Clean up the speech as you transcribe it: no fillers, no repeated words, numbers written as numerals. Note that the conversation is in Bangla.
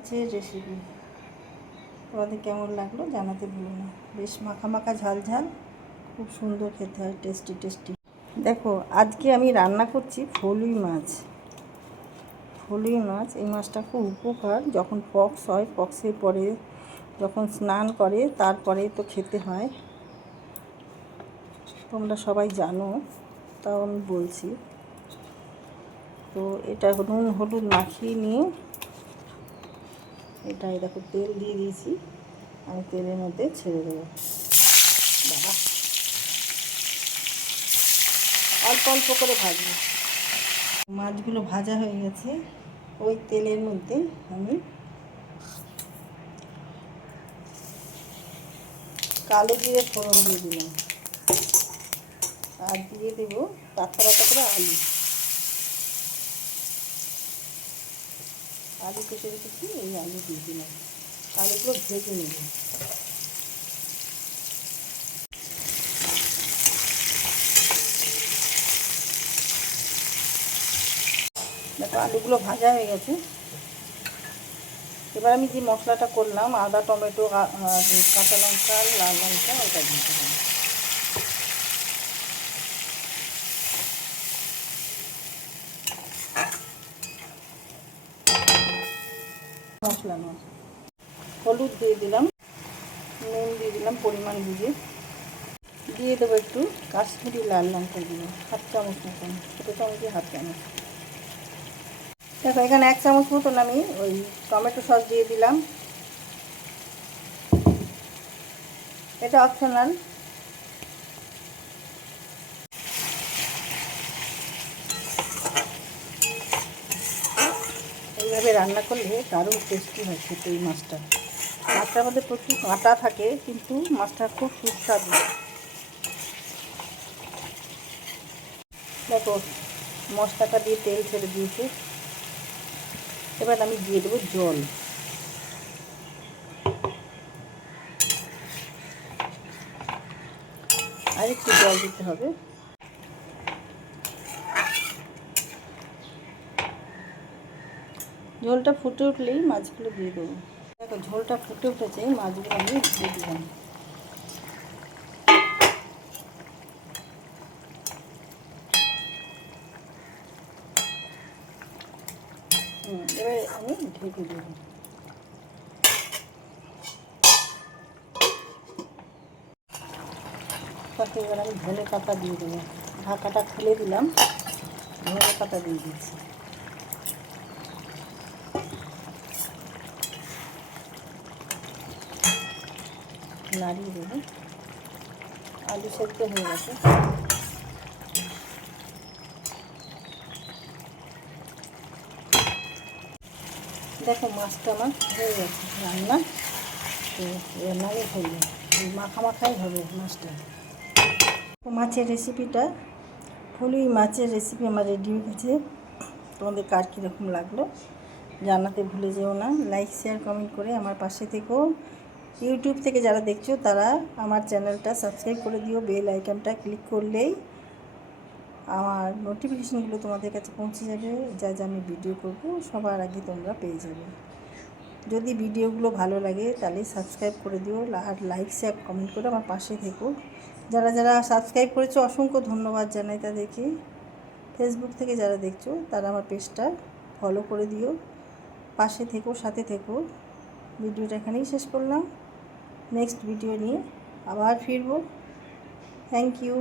মাছের রেসিপি তোমাদের কেমন লাগলো জানাতে ভুলো না। বেশ মাখা মাখা ঝাল ঝাল, খুব সুন্দর খেতে হয়, টেস্টি টেস্টি। দেখো আজকে আমি রান্না করছি ফলুই মাছ। ফলুই মাছ, এই মাছটা খুব উপকার। যখন পক্স হয়, পক্সের পরে যখন স্নান করে তারপরে তো খেতে হয়, তোমরা সবাই জানো, তাও আমি বলছি। তো এটা নুন হলুদ মাখিয়ে নিয়ে এটাই দেখো তেল দিয়ে দিয়েছি, আমি তেলের মধ্যে ছেড়ে দেবো। বাবা, অল্প অল্প করে ভাজবো। মাছগুলো ভাজা হয়ে গেছে, ওই তেলের মধ্যে আমি কালো জিরে ফোড়ন দিয়ে দিলাম, আর দিয়ে দেবো পাতলা পাতলা আলু। আলু কেটে রেখেছি, এই আলু দিয়ে দিলাম। আলুগুলো ভেজে নেব। দেখো আলুগুলো ভাজা হয়ে গেছে। এবার আমি যে মশলাটা করলাম, আদা টমেটো কাঁচা লঙ্কা লাল লঙ্কা, ওটা দিয়ে দিলাম। মশলা নয়, হলুদ দিয়ে দিলাম, নুন দিয়ে দিলাম পরিমাণ বুঝে, দিয়ে দেবো একটু কাশ্মীরি লাল লঙ্কা দিয়ে, 1/2 চামচ মতন, ছোটো চামচে 1/2 চামচ। দেখো এখানে 1 চামচ মতন আমি ওই টমেটো সস দিয়ে দিলাম, এটা অপশনাল। এইভাবে রান্না করলে দারুণ টেস্টি হয় খেতে এই মাছটা। মাছটার মধ্যে প্রচুর কাঁটা থাকে, কিন্তু মাছটা খুব সুস্বাদু। দেখো মশলাটা দিয়ে তেল ছেড়ে দিয়েছে, এবার আমি দিয়ে দেবো জল। আর একটু জল দিতে হবে। ঝোলটা ফুটে উঠলেই মাছগুলো দিয়ে দেবো। দেখো ঝোলটা ফুটে উঠেছে, মাছগুলো আমি দিয়ে দিলাম। এবার আমি ঢেকে দেবো। তাতে এবার আমি ধনে পাতা দিয়ে দেবো। ঢাকাটা খুলে দিলাম, ধনে পাতা দিয়ে দিচ্ছি। নাড়িয়ে দেবো। আলু সেদ্ধ হয়ে গেছে। দেখো মাছটা আমার হয়ে গেছে রান্না। তো এবার নাড়িয়ে ফেলবো, মাখা মাখাই হবে মাছটা। মাছের রেসিপিটা, ফলুই মাছের রেসিপি আমার রেডি হয়ে গেছে। তোমাদের কার কীরকম লাগলো জানাতে ভুলে যেও না। লাইক শেয়ার কমেন্ট করে আমার পাশে থেকো। ইউটিউব থেকে যারা দেখছো তারা আমার চ্যানেলটা সাবস্ক্রাইব করে দিও। বেল আইকনটা ক্লিক করলেই আমার নোটিফিকেশানগুলো তোমাদের কাছে পৌঁছে যাবে। যা যা আমি ভিডিও করব সবার আগে তোমরা পেয়ে যাবে। যদি ভিডিওগুলো ভালো লাগে তাহলে সাবস্ক্রাইব করে দিও, আর লাইক শেয়ার কমেন্ট করে আমার পাশে থেকো। যারা যারা সাবস্ক্রাইব করেছো অসংখ্য ধন্যবাদ জানাই তাদেরকে। ফেসবুক থেকে যারা দেখছো তারা আমার পেজটা ফলো করে দিও, পাশে থেকো, সাথে থেকো। ভিডিওটা এখানেই শেষ করলাম। নেক্সট ভিডিও নিয়ে আবার ফিরবো। Thank you.